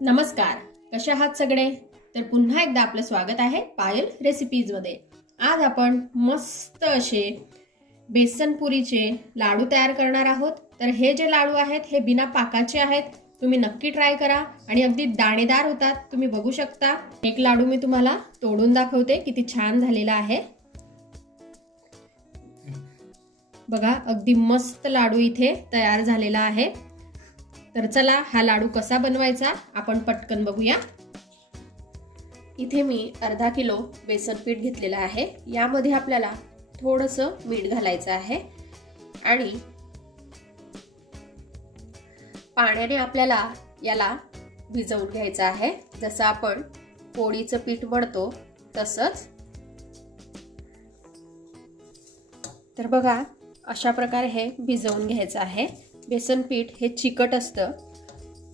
नमस्कार, कशा आहात सगळे? तर पुन्हा एकदा आपलं स्वागत आहे पायल रेसिपीज मध्ये। आज आपण मस्त असे बेसन पुरीचे लाडू तयार करणार आहोत। तर हे जे लाडू आहेत हे बिना पाकाचे आहेत। तुम्ही नक्की ट्राय करा आणि अगदी दाणेदार होतात। तुम्ही बघू शकता, एक लाडू मी तुम्हाला तोडून दाखवते किती छान झालेला आहे। बघा, अगदी मस्त लाडू इथे तयार झालेला आहे। तर चला हा लाडू कसा बनवायचा आपण पटकन बघूया। इथे मी अर्धा किलो बेसन पीठ घेतलेला आहे। यामध्ये आपल्याला थोडंसं मीठ घालायचं आहे आणि पाण्याने आपल्याला याला भिजवून घ्यायचं आहे। जसं आपण पोळीचं पीठ मळतो तसंच। तर बघा, अशा प्रकारे हे भिजवून घ्यायचं आहे। बेसन पीठ हे चिकट असतं,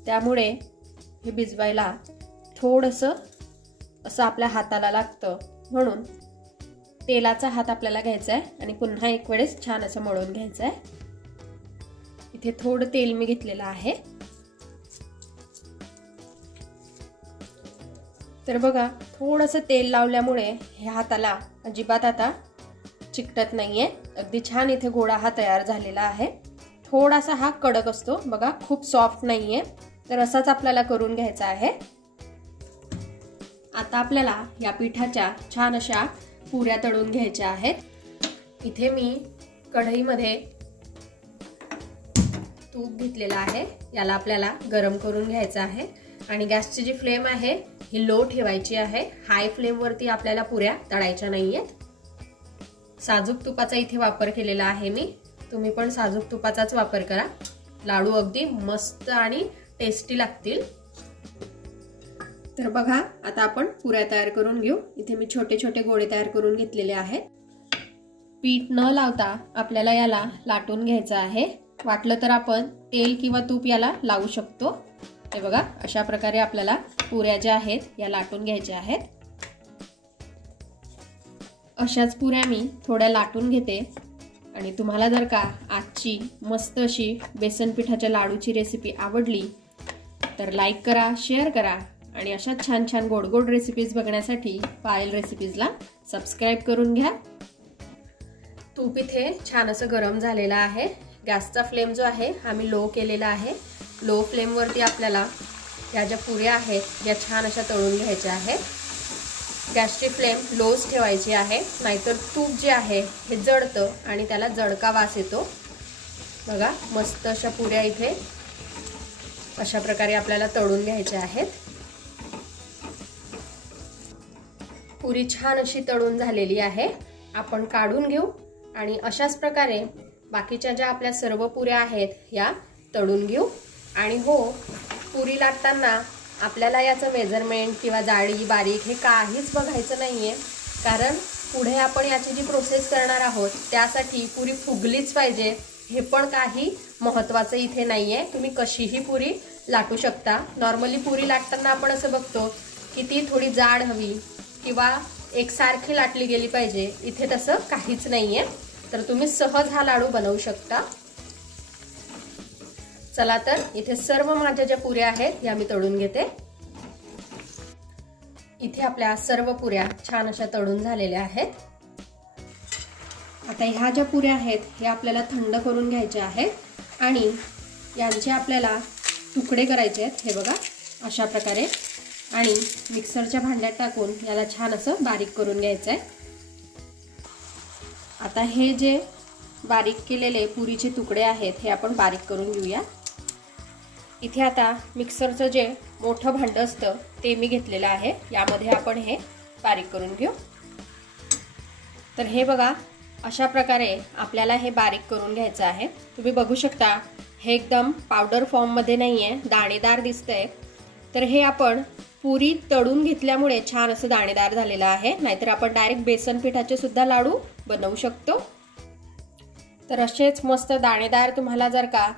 त्यामुळे हे भिजवायला थोडंसं असं आपल्या हाताला लागतं, म्हणून तेलाचा हात आपल्याला घ्यायचा आहे आणि पुन्हा एक वेळेस छान असं मळून घ्यायचं आहे। इथे थोडं तेल मी घेतलेलं आहे। तर बघा, थोडंसं तेल लावल्यामुळे हे हाताला अजिबात आता चिकटत नाहीये। अगदी छान इथे गोळा हा तयार झालेला आहे। थोडासा हा कडक असतो बघा, खूप सॉफ्ट नाहीये। तर असाच आपल्याला करून घ्यायचा आहे। आता आपल्याला या पिठाच्या छान अशा पुऱ्या तळून घ्यायच्या आहेत। इथे मी कढईमध्ये तूप घेतलेला आहे, याला आपल्याला गरम करून घ्यायचं आहे आणि गॅसची जी फ्लेम आहे ही लो ठेवायची आहे। हाय फ्लेम वरती आपल्याला पुऱ्या तळायच्या नाहीयेत। साजूक तुपाचा इथे वापर केलेला आहे मी, तुम्ही पण साजूक तुपाचाच वापर करा। लाडू अगदी मस्त आणि टेस्टी लागतील। तर बघा, आता आपण पुऱ्या तयार करून घेऊ। इथे मी छोटे छोटे गोळे तयार करून घेतलेले आहेत। पीठ न लावता आपल्याला याला लाटून घ्यायचं आहे। वाटलं तर आपण तेल किंवा तूप याला लावू शकतो। हे बघा, अशा प्रकारे आपल्याला पुऱ्या ज्या आहेत या लाटून घ्यायच्या आहेत। अशाच पुऱ्या मी थोड्या लाटून घेते आणि तुम्हाला जर का आजची मस्त अशी बेसन पिठाच्या लाडूची रेसिपी आवडली तर लाईक करा, शेअर करा आणि अशा छान छान गोड गोड रेसिपीज बघण्यासाठी पायल रेसिपीजला सबस्क्राइब करून घ्या। तूप इथे छान असं गरम झालेलं आहे। गॅसचा फ्लेम जो आहे हा मी लो केलेला आहे। लो फ्लेम वरती आपल्याला या ज्या पुऱ्या आहेत या छान अशा तळून घ्यायच्या आहेत। गॅसची फ्लेम लोच ठेवायची आहे, नाहीतर तूप जे आहे हे जळतं आणि त्याला जळका वास येतो। बघा, मस्त अशा पुऱ्या इथे अशा प्रकारे आपल्याला तळून घ्यायच्या आहेत। पुरी छान अशी तळून झालेली आहे, आपण काढून घेऊ आणि अशाच प्रकारे बाकीच्या ज्या आपल्या सर्व पुऱ्या आहेत या तळून घेऊ। आणि हो, पुरी लाटताना आपल्याला याचं मेजरमेंट किंवा जाडी बारीक हे काहीच बघायचं नाहीये, कारण पुढे आपण याची जी प्रोसेस करणार आहोत त्यासाठी पुरी फुगलीच पाहिजे हे पण काही महत्त्वाचं इथे नाहीये। तुम्ही कशीही पुरी लाटू शकता। नॉर्मली पुरी लाटताना आपण असं बघतो की ती थोडी जाड हवी किंवा एकसारखी लाटली गेली पाहिजे, इथे तसं काहीच नाहीये। तर तुम्ही सहज हा लाडू बनवू शकता। चला तर इथे सर्व माझ्या ज्या पुऱ्या आहेत या मी तळून घेते। इथे आपल्या सर्व पुऱ्या छान अशा तळून झालेल्या आहेत। आता ह्या ज्या पुऱ्या आहेत हे आपल्याला थंड करून घ्यायच्या आहेत आणि यांचे आपल्याला तुकडे करायचे आहेत। हे बघा, अशा प्रकारे आणि मिक्सरच्या भांड्यात टाकून याला छान असं बारीक करून घ्यायचं आहे। आता हे जे बारीक केलेले पुरीचे तुकडे आहेत हे आपण बारीक करून घेऊया। इथे आता मिक्सरचं जे मोठं भांडं असतं ते मी घेतलेलं आहे, यामध्ये आपण हे बारीक करून घेऊ। तर हे बघा, अशा प्रकारे आपल्याला हे बारीक करून घ्यायचं आहे। तुम्ही बघू शकता हे एकदम पावडर फॉर्म मध्ये नाहीये, दाणेदार दिसतंय। तर हे आपण पुरी तळून घेतल्यामुळे छान असं दाणेदार झालेलं आहे, नाहीतर आपण डायरेक्ट बेसन पिठाचे सुद्धा लाडू बनवू शकतो। तर असेच मस्त दाणेदार तुम्हाला जर का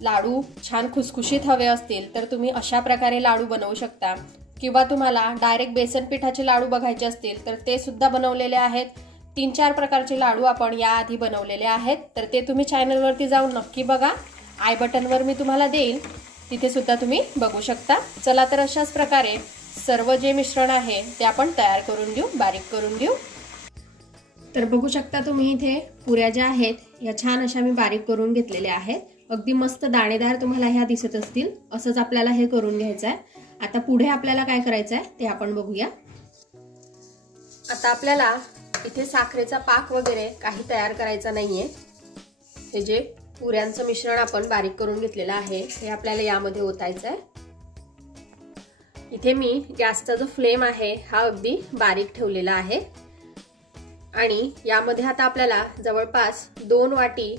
लाडू छान खुसखुशीत हवे असतील तर तुम्ही अशा प्रकारे लाडू बनवू शकता, किंवा तुम्हाला डायरेक्ट बेसन पिठाचे लाडू बघायचे असतील तर ते सुद्धा बनवलेले आहेत। 3-4 प्रकारचे लाडू आपण याआधी बनवलेले आहेत, तर ते तुम्ही चॅनलवरती जाऊन नक्की बघा। आय बटनवर मी तुम्हाला देईन, तिथे सुद्धा तुम्ही बघू शकता। चला तर अशाच प्रकारे सर्व जे मिश्रण आहे ते आपण तयार करून घेऊ, बारीक करून घेऊ। तर बघू शकता तुम्ही इथे पुऱ्या ज्या आहेत या छान अशा मी बारीक करून घेतलेल्या आहेत। अगदी मस्त दाणेदार तुम्हाला ह्या दिसत असतील। असंच आपल्याला हे करून घ्यायचं आहे। आता पुढे आपल्याला काय करायचं आहे ते आपण बघूया। आता आपल्याला इथे साखरेचा पाक वगैरे काही तयार करायचा नाहीये। हे जे पुऱ्यांचं मिश्रण आपण बारीक करून घेतलेलं आहे हे आपल्याला यामध्ये ओतायचं आहे। इथे मी गॅसचा जो फ्लेम आहे हा अगदी बारीक ठेवलेला आहे आणि यामध्ये आता आपल्याला जवळपास 2 वाटी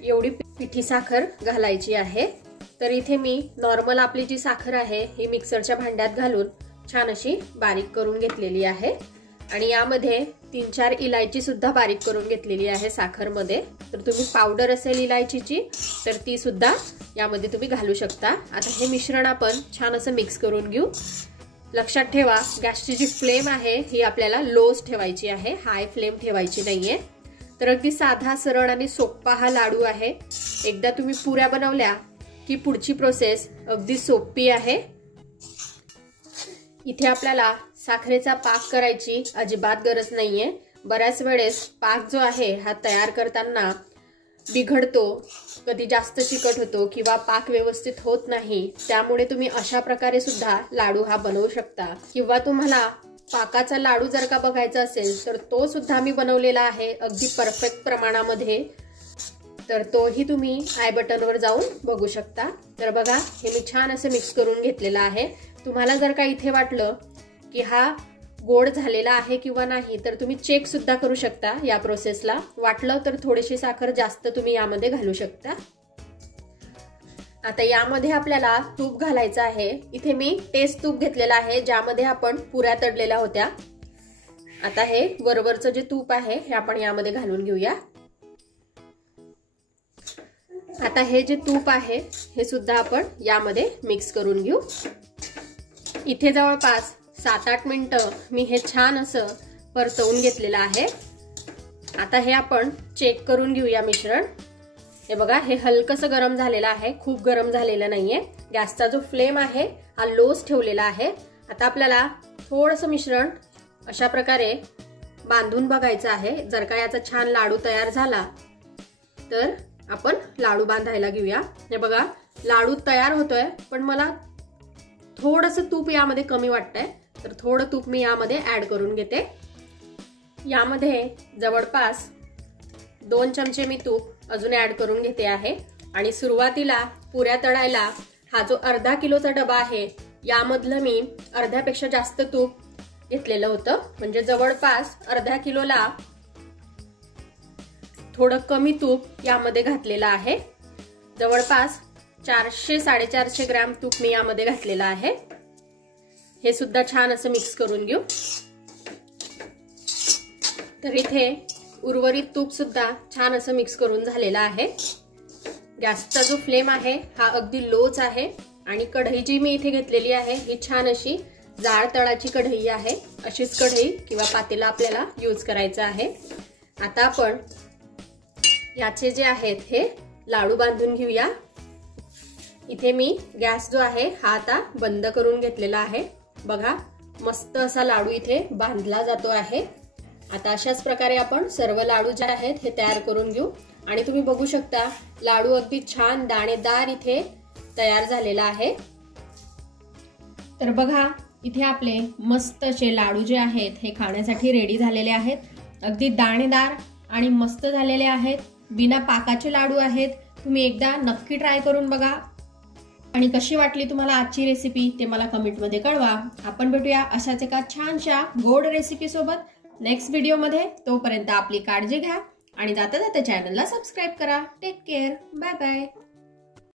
एवढी पिठी साखर घालायची आहे। तर इथे मी नॉर्मल आपली जी साखर आहे ही मिक्सरच्या भांड्यात घालून छान अशी बारीक करून घेतलेली आहे आणि यामध्ये 3-4 इलायची सुद्धा बारीक करून घेतलेली आहे साखर मध्ये। तर तुम्ही पावडर असेल इलायचीची तर ती सुद्धा यामध्ये तुम्ही घालू शकता। आता हे मिश्रण आपण छान असं मिक्स करून घेऊ। लक्षात ठेवा गॅसची जी फ्लेम आहे ही आपल्याला लोच ठेवायची आहे, हाय फ्लेम ठेवायची नाहीये। तर अगदी साधा सरळ आणि सोपा हा लाडू आहे। एकदा तुम्ही पुऱ्या बनवल्या की पुढची प्रोसेस अगदी सोपी आहे। इथे आपल्याला साखरेचा पाक करायची अजिबात गरज नाहीये। बऱ्याच वेळेस पाक जो आहे हा तयार करताना बिघडतो, कधी जास्त चिकट होतो किंवा पाक व्यवस्थित होत नाही। त्यामुळे तुम्ही अशा प्रकारे सुद्धा लाडू हा बनवू शकता किंवा तुम्हाला पाकाचा लाडू जर का बघायचा असेल तर तो सुद्धा मी बनवलेला आहे अगदी परफेक्ट प्रमाणामध्ये। तर तोही तुम्ही आय बटनवर जाऊन बघू शकता। तर बघा हे मी छान असं मिक्स करून घेतलेलं आहे। तुम्हाला जर का इथे वाटलं की हा गोड झालेला आहे किंवा नाही तर तुम्ही चेक सुद्धा करू शकता या प्रोसेसला। वाटलं तर थोडीशी साखर जास्त तुम्ही यामध्ये घालू शकता। आता यामध्ये आपल्याला तूप घालायचं आहे। इथे मी टेस्ट तूप घेतलेलं आहे ज्यामध्ये आपण पुऱ्या तळलेल्या होत्या। आता हे वरवरचं जे तूप आहे हे आपण यामध्ये घालून घेऊया। आता हे जे तूप आहे हे सुद्धा आपण यामध्ये मिक्स करून घेऊ। इथे जवळपास 7-8 मिनिटं मी हे छान असं परतवून घेतलेलं आहे। आता हे आपण चेक करून घेऊया मिश्रण। हे बघा हे हलकसं गरम झालेलं आहे, खूप गरम झालेलं नाहीये। गॅसचा जो फ्लेम आहे हा लोच ठेवलेला आहे। आता आपल्याला थोडंसं मिश्रण अशा प्रकारे बांधून बघायचं आहे। जर का याचा छान लाडू तयार झाला तर आपण लाडू बांधायला घेऊया। हे बघा लाडू तयार होतोय पण मला थोडंसं तूप यामध्ये कमी वाटतंय तर थोडं तूप मी यामध्ये ऍड करून घेते। यामध्ये जवळपास 2 चमचे मी तूप अजून ऍड करून घेते आहे आणि सुरुवातीला पुऱ्या तळायला हा जो अर्धा किलोचा डबा आहे यामधलं मी अर्ध्यापेक्षा जास्त तूप घेतलेलं होतं। म्हणजे जवळपास अर्ध्या किलोला थोडं कमी तूप यामध्ये घातलेलं आहे। जवळपास 400-450 ग्रॅम तूप मी यामध्ये घातलेलं आहे। हे सुद्धा छान असं मिक्स करून घेऊ। तर इथे उर्वरित तूप सुद्धा छान असं मिक्स करून झालेलं आहे। गॅसचा जो फ्लेम आहे हा अगदी लोच आहे आणि कढई जी मी इथे घेतलेली आहे ही छान अशी जाड तळाची कढई आहे। अशीच कढई किंवा पातेला आपल्याला यूज करायचं आहे। आता आपण याचे जे आहेत हे लाडू बांधून घेऊया। इथे मी गॅस जो आहे हा आता बंद करून घेतलेला आहे। बघा मस्त असा लाडू इथे बांधला जातो आहे। आता अशाच प्रकारे आपण सर्व लाडू जे आहेत हे तयार करून घेऊ आणि तुम्ही बघू शकता लाडू अगदी छान दाणेदार इथे तयार झालेला आहे। तर बघा इथे आपले मस्त असे लाडू जे आहेत हे खाण्यासाठी रेडी झालेले आहेत। अगदी दाणेदार आणि मस्त झालेले आहेत। बिना पाकाचे लाडू आहेत। तुम्ही एकदा नक्की ट्राय करून बघा आणि कशी वाटली तुम्हाला आजची रेसिपी ते मला कमेंटमध्ये कळवा। आपण भेटूया अशाच एका छानशा गोड रेसिपी सोबत नेक्स्ट व्हिडिओमध्ये। तोपर्यंत आपली काळजी घ्या आणि जाता जाता चॅनलला सबस्क्राइब करा। Take care, bye bye.